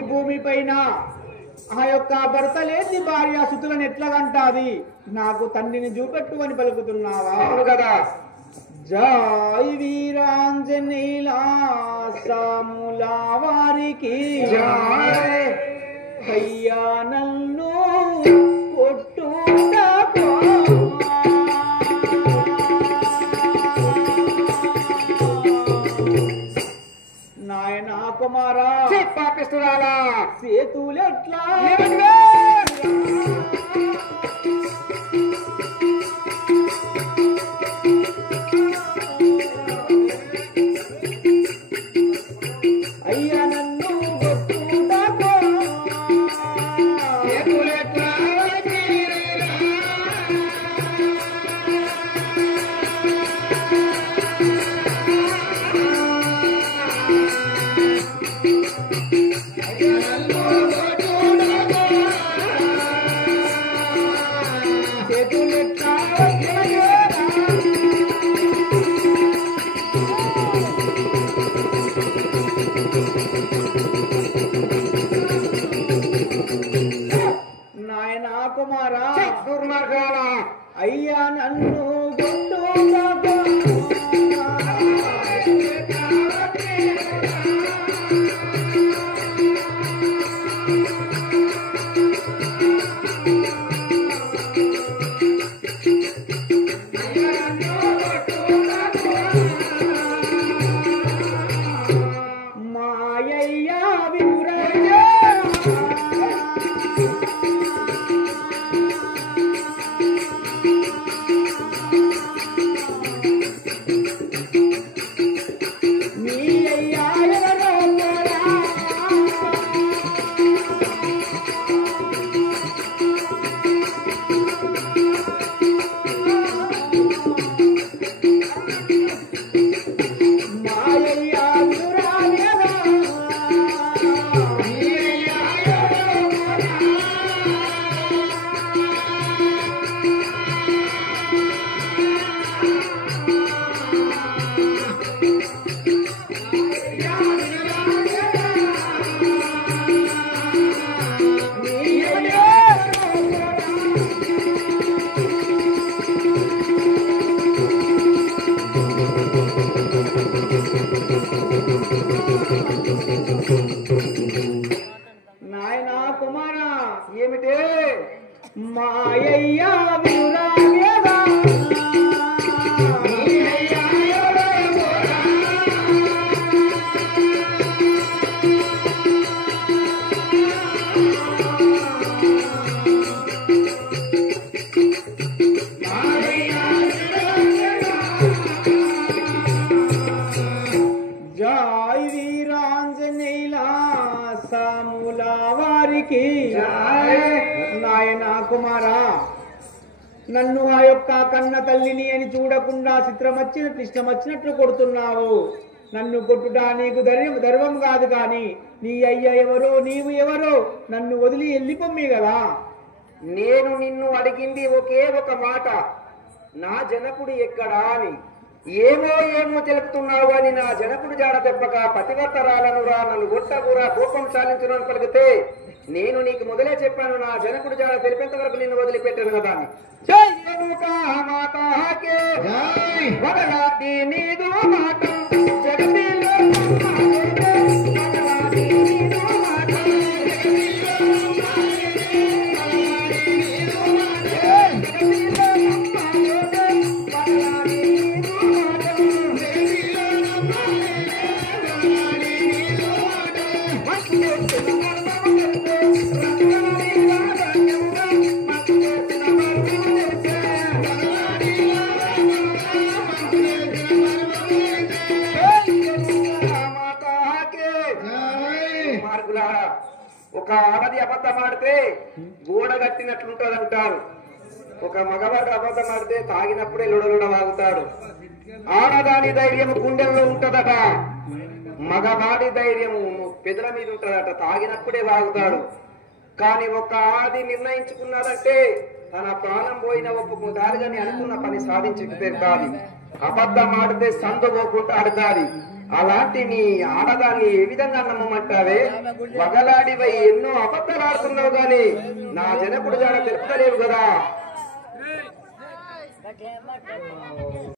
భూమి పైన ఆ యొక్క భర్త లేని భార్య సుతులను ఎట్లాగంటాది నాకు తండ్రిని చూపెట్టు అని పలుకుతున్నావా కదా జై వీరాంజనేయుల సాముల వారికి అయ్యా నన్ను కొట్టుటకు నాయనా కుమారా పాపిస్తున్నారా సేతులెట్లా అయ్యా నన్ను కొట్టుటకు సేతులెట్లా నాయనా కుమారా దుర్మార్గాల అయ్యా నన్ను కొట్టుటకు మాయయ్యా వినురయ్యా నీ అయ్యా ఎవరో పోరా. మాయయ్యా వినురాలేవా. నీ అయ్యా నాయనా కుమారా ఏమిటే మాయయ్యా వినురాలేవా. జై వీరాంజనేయుల సాముల వారికి నాయనా కుమారా నన్ను ఆ యొక్క కన్న తల్లిని అని చూడకుండా చిత్రం వచ్చినట్లు ఇష్టం వచ్చినట్లు కొడుతున్నావు. నన్ను కొట్టుట నీకు ధర్మం కాదు కానీ నీ అయ్య ఎవరో నీవు ఎవరో నన్ను వదిలి వెళ్ళిపోమ్మి కదా. నేను నిన్ను అడిగింది ఒకే ఒక మాట, నా జనకుడు ఎక్కడా అని. ఏమో ఏమో తెలుపుతున్నావు అని నా జనకుడు జాడ దెబ్బక పతివర్తరాలను రా నన్ను గొట్టగురా కోపం చాలించును అని పలికితే నేను నీకు మొదలే చెప్పాను, నా జనకుడు జాడ తెలిపేంత వరకు నిన్ను వదిలిపెట్టాను కదా అని. వదలాది నీదు మాట జగతిలో వదలాది నీదు మాట మార్గులారా ఒక ఆడది అబద్ధం ఆడితే గోడ కట్టినట్లుంటది అంటారు. ఒక మగవాడు అబద్ధం ఆడితే తాగినప్పుడే లొడలుడ వాగుతాడు. ఆడదాని ధైర్యం గుండెల్లో ఉంటదట, మగవాడి ధైర్యము పెదల మీద ఉంటదట, తాగినప్పుడే వాగుతాడు. కానీ ఒక ఆది నిర్ణయించుకున్నాడంటే తన ప్రాణం పోయిన ఒప్పుకుంటారు కానీ అనుకున్న పని సాధించి తీరుతాది. అబద్ధం ఆడితే సందు పోకుండా ఆడతాది. అలాంటి నీ ఆడదాన్ని ఏ విధంగా నమ్మమంటావే? వగలాడివై ఎన్నో అబద్ధాలు ఆడుతున్నావు గాని నా జనకుడు జాడ తెలుపుతలేవు కదా.